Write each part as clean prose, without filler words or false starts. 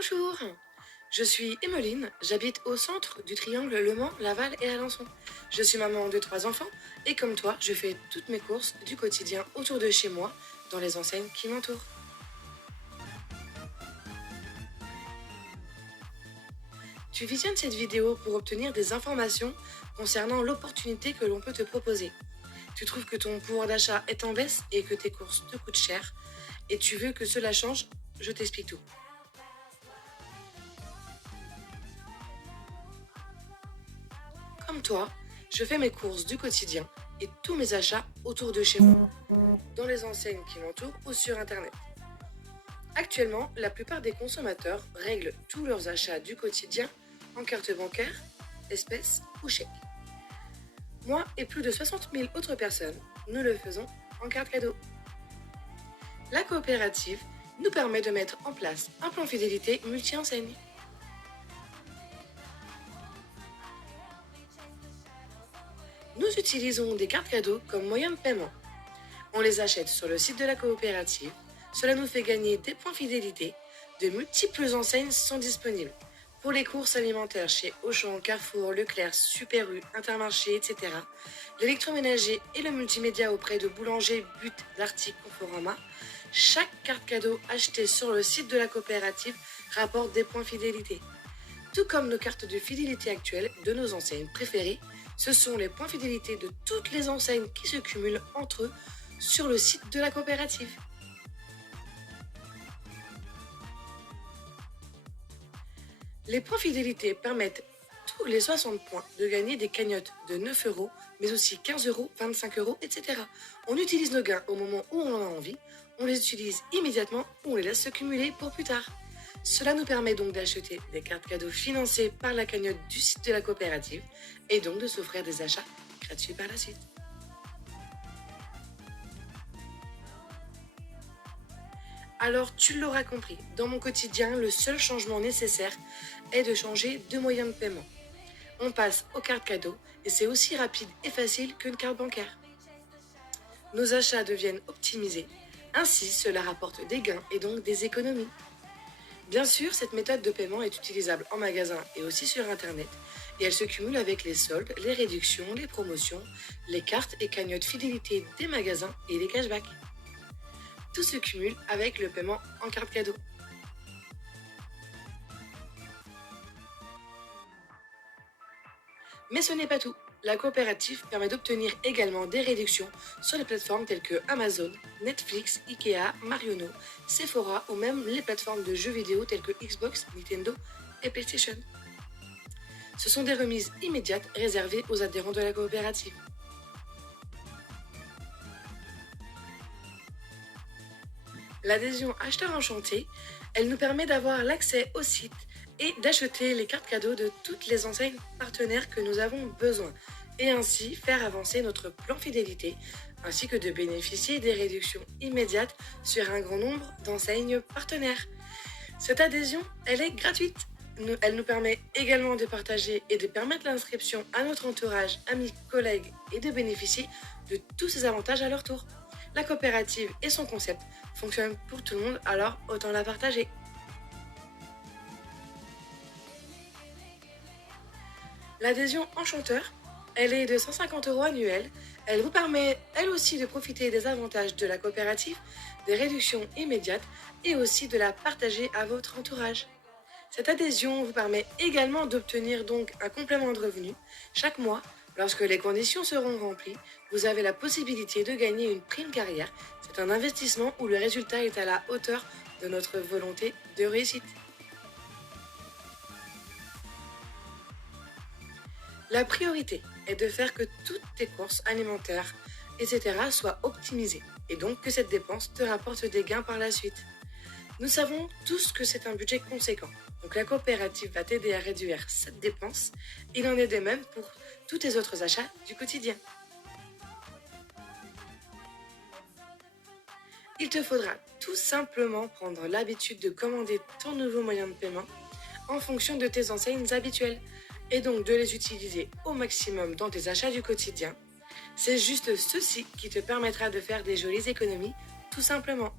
Bonjour, je suis Emmeline, j'habite au centre du triangle Le Mans, Laval et Alençon. Je suis maman de 3 enfants et comme toi, je fais toutes mes courses du quotidien autour de chez moi, dans les enseignes qui m'entourent. Tu visionnes cette vidéo pour obtenir des informations concernant l'opportunité que l'on peut te proposer. Tu trouves que ton pouvoir d'achat est en baisse et que tes courses te coûtent cher et tu veux que cela change, je t'explique tout. Comme toi, je fais mes courses du quotidien et tous mes achats autour de chez moi, dans les enseignes qui m'entourent ou sur Internet. Actuellement, la plupart des consommateurs règlent tous leurs achats du quotidien en carte bancaire, espèces ou chèques. Moi et plus de 60 000 autres personnes, nous le faisons en carte cadeau. La coopérative nous permet de mettre en place un plan fidélité multi-enseigne. Nous utilisons des cartes cadeaux comme moyen de paiement. On les achète sur le site de la coopérative. Cela nous fait gagner des points fidélité. De multiples enseignes sont disponibles. Pour les courses alimentaires chez Auchan, Carrefour, Leclerc, Super U, Intermarché, etc. L'électroménager et le multimédia auprès de boulangers, But, Darty, Conforama. Chaque carte cadeau achetée sur le site de la coopérative rapporte des points fidélité. Tout comme nos cartes de fidélité actuelles de nos enseignes préférées, ce sont les points fidélité de toutes les enseignes qui se cumulent entre eux sur le site de la coopérative. Les points fidélité permettent tous les 60 points de gagner des cagnottes de 9 euros, mais aussi 15 euros, 25 euros, etc. On utilise nos gains au moment où on en a envie, on les utilise immédiatement ou on les laisse se cumuler pour plus tard. Cela nous permet donc d'acheter des cartes cadeaux financées par la cagnotte du site de la coopérative et donc de s'offrir des achats gratuits par la suite. Alors tu l'auras compris, dans mon quotidien, le seul changement nécessaire est de changer de moyen de paiement. On passe aux cartes cadeaux et c'est aussi rapide et facile qu'une carte bancaire. Nos achats deviennent optimisés, ainsi cela rapporte des gains et donc des économies. Bien sûr, cette méthode de paiement est utilisable en magasin et aussi sur Internet et elle se cumule avec les soldes, les réductions, les promotions, les cartes et cagnottes fidélité des magasins et les cashbacks. Tout se cumule avec le paiement en carte cadeau. Mais ce n'est pas tout. La coopérative permet d'obtenir également des réductions sur les plateformes telles que Amazon, Netflix, Ikea, Marionno, Sephora ou même les plateformes de jeux vidéo telles que Xbox, Nintendo et PlayStation. Ce sont des remises immédiates réservées aux adhérents de la coopérative. L'adhésion Acheteur Enchanté, elle nous permet d'avoir l'accès au site et d'acheter les cartes cadeaux de toutes les enseignes partenaires que nous avons besoin et ainsi faire avancer notre plan fidélité ainsi que de bénéficier des réductions immédiates sur un grand nombre d'enseignes partenaires. Cette adhésion, elle est gratuite. Elle nous permet également de partager et de permettre l'inscription à notre entourage, amis, collègues et de bénéficier de tous ces avantages à leur tour. La coopérative et son concept fonctionnent pour tout le monde, alors autant la partager. L'adhésion Enchanteur, elle est de 150 euros annuels. Elle vous permet, elle aussi, de profiter des avantages de la coopérative, des réductions immédiates et aussi de la partager à votre entourage. Cette adhésion vous permet également d'obtenir donc un complément de revenu. Chaque mois, lorsque les conditions seront remplies, vous avez la possibilité de gagner une prime carrière. C'est un investissement où le résultat est à la hauteur de notre volonté de réussite. La priorité est de faire que toutes tes courses alimentaires, etc. soient optimisées et donc que cette dépense te rapporte des gains par la suite. Nous savons tous que c'est un budget conséquent, donc la coopérative va t'aider à réduire cette dépense. Il en est de même pour tous tes autres achats du quotidien. Il te faudra tout simplement prendre l'habitude de commander ton nouveau moyen de paiement en fonction de tes enseignes habituelles et donc de les utiliser au maximum dans tes achats du quotidien. C'est juste ceci qui te permettra de faire des jolies économies, tout simplement.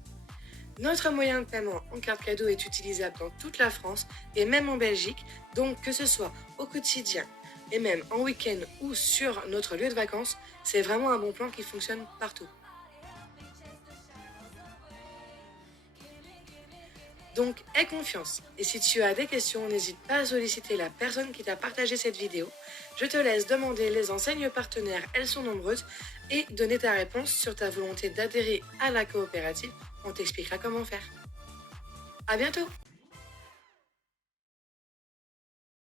Notre moyen de paiement en carte cadeau est utilisable dans toute la France et même en Belgique, donc que ce soit au quotidien et même en week-end ou sur notre lieu de vacances, c'est vraiment un bon plan qui fonctionne partout. Donc, aie confiance. Et si tu as des questions, n'hésite pas à solliciter la personne qui t'a partagé cette vidéo. Je te laisse demander les enseignes partenaires, elles sont nombreuses, et donner ta réponse sur ta volonté d'adhérer à la coopérative. On t'expliquera comment faire. À bientôt!